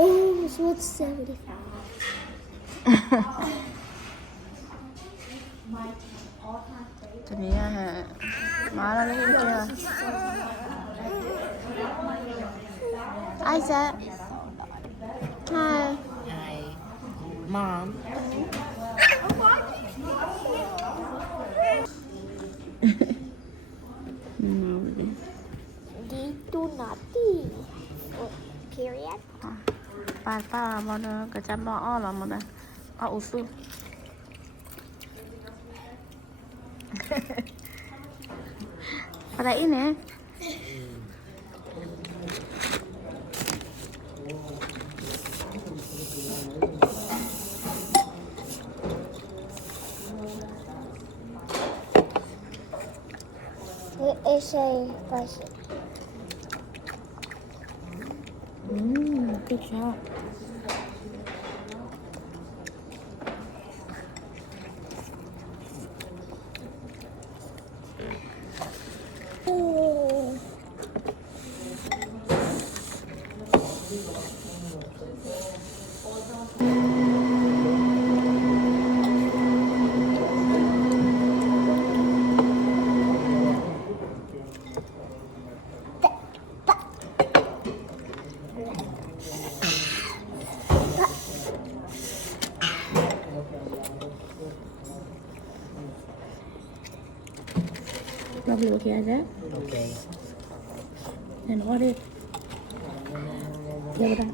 Oh, it's worth 75. Cái này hả? Má nó lấy chưa? Isaac. Hi. Hi, Mom. Dito naughty. Oh, period. Papa mà nó cái chăm bò là mà nó usu. Pada ini. It's a spicy. Good job. Oh. Lovely, okay, Isaac? Okay. And what it? Yeah, but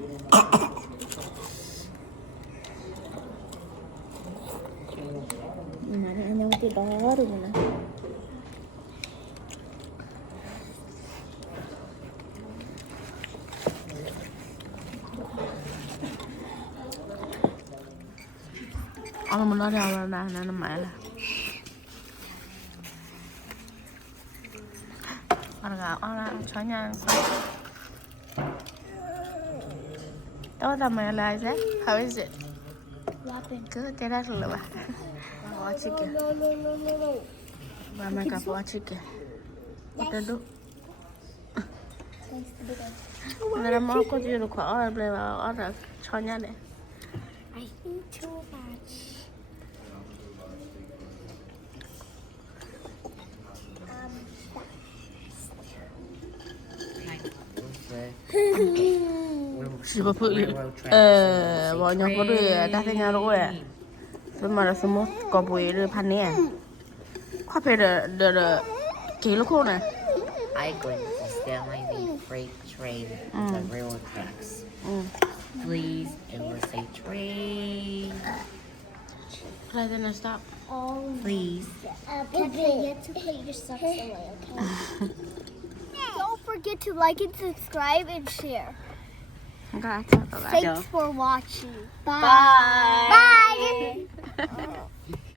mana hanya untuk baru mana? Orang mana ada orang mana mana. Orang soalnya. Tahu nama lah Isaac? How is it? Good, tidak dulu bah. Watch it. No. Mama kau watch it. Kita tu. Kalau mau aku jadi kau orang boleh orang soalnya deh. I eat too much. Siapa pun banyak orang dah tengah roh semua semua kau boleh le panen. Kau pergi kilo kau na? I going to stealing the freight train the railroad tracks. Please, it will say train. Right then stop. Please. Don't forget to put your socks away, okay? Don't forget to like and subscribe and share. Gotcha. Thanks for watching. Bye. Bye. Bye.